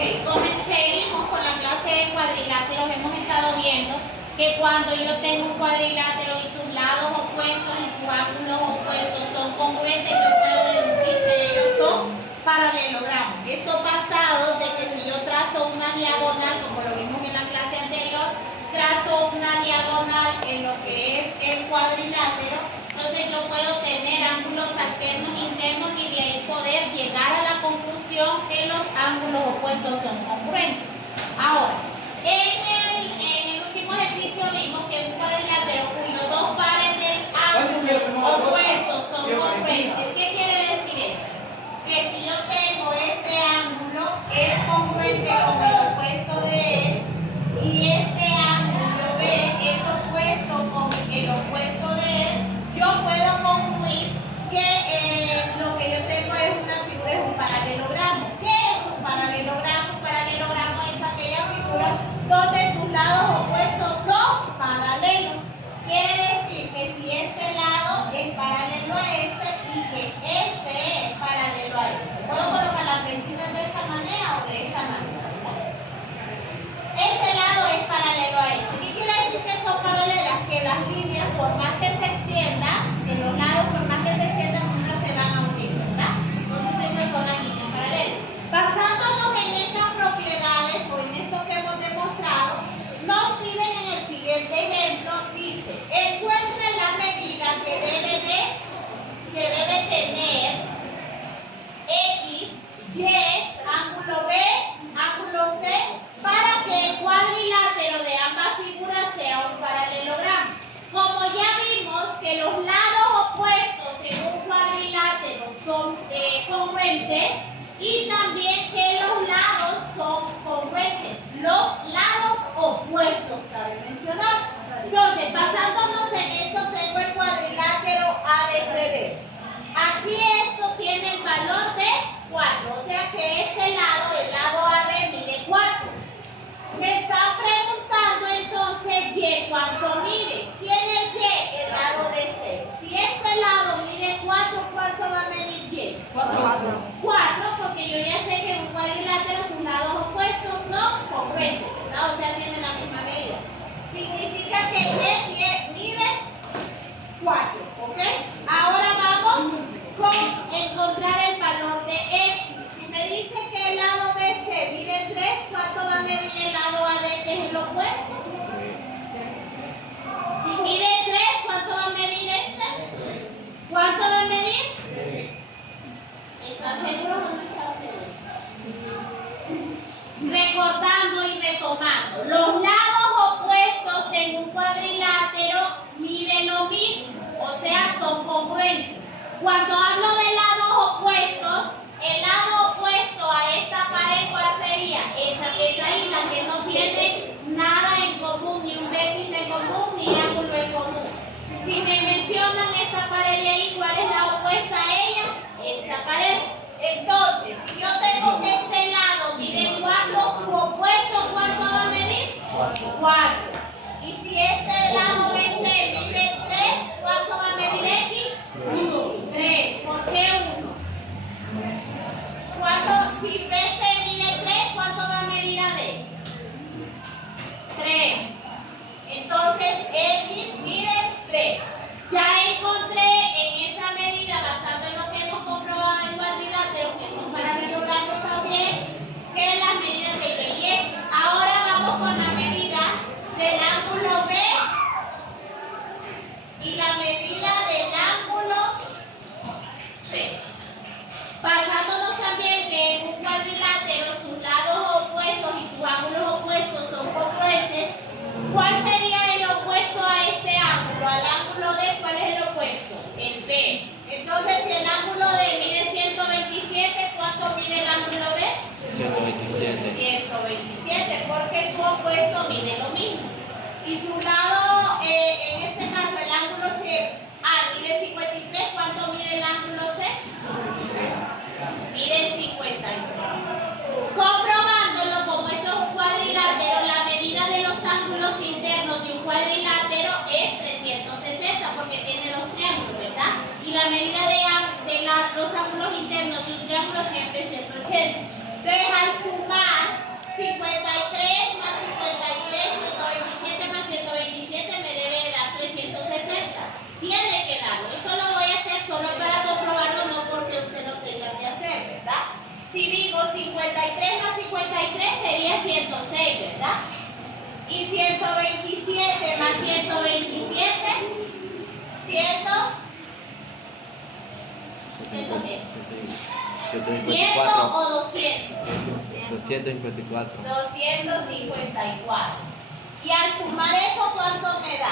Seguimos con la clase de cuadriláteros. Hemos estado viendo que cuando yo tengo un cuadrilátero y sus lados opuestos y sus ángulos opuestos son congruentes, yo puedo deducir que ellos son paralelogramos. Esto basado de que si yo trazo una diagonal, como lo vimos en la clase anterior, trazo una diagonal en lo que es el cuadrilátero, entonces yo puedo tener ángulos alternos internos y de ahí poder llegar a la conclusión que los ángulos opuestos son congruentes. Ahora, en el último ejercicio vimos que un cuadrilátero cuyos dos pares de ángulos opuestos son congruentes. ¿Qué quiere decir eso? Que si yo tengo este ángulo es congruente con el opuesto de él y este ángulo B es opuesto con el opuesto de él, yo puedo concluir que lo que yo tengo es una figura, es un paralelogramo. ¿Qué es un paralelogramo? Un paralelogramo es aquella figura donde sus lados opuestos son paralelos. Quiere decir que si este lado es paralelo a este y que este es paralelo a este. Puedo colocar las flechitas de esta manera o de esta manera, ¿verdad? Este lado es paralelo a este. ¿Qué quiere decir que son paralelas? Que las líneas, por más que se extiendan, en los lados, por más que se extiendan, nunca se van a unir, ¿verdad? Entonces esas son las líneas paralelas. Basándonos en estas propiedades o en esto que hemos demostrado, nos piden en el siguiente ejemplo, dice, encuentre la medida que debe tener X, Y, ángulo B, ángulo C, para que el cuadrilátero de ambas figuras sea un paralelogramo. Como ya vimos que los lados opuestos en un cuadrilátero son congruentes y también que los lados son congruentes. Los lados opuestos, cabe mencionar. Entonces, basándonos en esto, tengo el cuadrilátero ABCD. Aquí esto tiene el valor de 4, o sea que este lado, el lado AB, mide 4. Me está preguntando entonces Y, ¿cuánto mide? ¿Quién es Y? El lado de C. Si este lado mide 4, ¿cuánto va a medir Y? 4. 4, porque yo ya sé que en un cuadrilátero sus lados opuestos son congruentes, ¿verdad? O sea, tienen la misma medida. Significa que Y mide 4, ¿ok? Ahora vamos con encontrar el valor de X. Si me dice que el lado de C mide 3, ¿cuánto va a medir el lado AB, que es el opuesto? Si mide 3, ¿cuánto va a medir este? ¿Cuánto va a medir? ¿Estás seguro o no estás seguro? Recordando y retomando, los lados opuestos en un cuadrilátero miden lo mismo, o sea, son congruentes. Cuando hablo de lados opuestos, el lado opuesto a esta pared, ¿cuál sería? Esa que está ahí, la que no tiene nada en común, ni un vértice en común, ni ángulo en común. Si me mencionan esta pared de ahí, ¿cuál es la opuesta a ella? Esta pared. Entonces, si yo tengo que este lado mide 4, su opuesto, ¿cuánto va a medir? 4. Y si este lado BC mide 3, ¿cuánto va a medir X? 3. ¿Por qué 1? Si BC mide 3, ¿cuánto va a medir AD? 3. Entonces, X mide 3. Ya encontré en esa medida, basado en lo que hemos comprobado en cuadriláteros, que son paralelogramos también, que es la medida de Y y X. Ahora vamos con la medida del ángulo B y la medida del ángulo C. Basándonos también que en un cuadrilátero sus lados opuestos y sus ángulos opuestos son congruentes, ¿cuál sería el opuesto a este ángulo? Al ángulo D, ¿cuál es el opuesto? El B. Entonces, si el ángulo D mide 127, ¿cuánto mide el ángulo B? 127. 127, porque su opuesto mide lo mismo. Y su lado, en este caso, el ángulo C, mide 53, ¿cuánto mide el ángulo C? Mide 53. Comprobándolo, como eso es un cuadrilátero, la medida de los ángulos internos de un cuadrilátero es 360, porque tiene dos triángulos, ¿verdad? Y la medida de los ángulos internos de un triángulo siempre es 180. Entonces, al sumar Y 127 más 127, 100. 100 o 200. 254. 254. Y al sumar eso, ¿cuánto me da?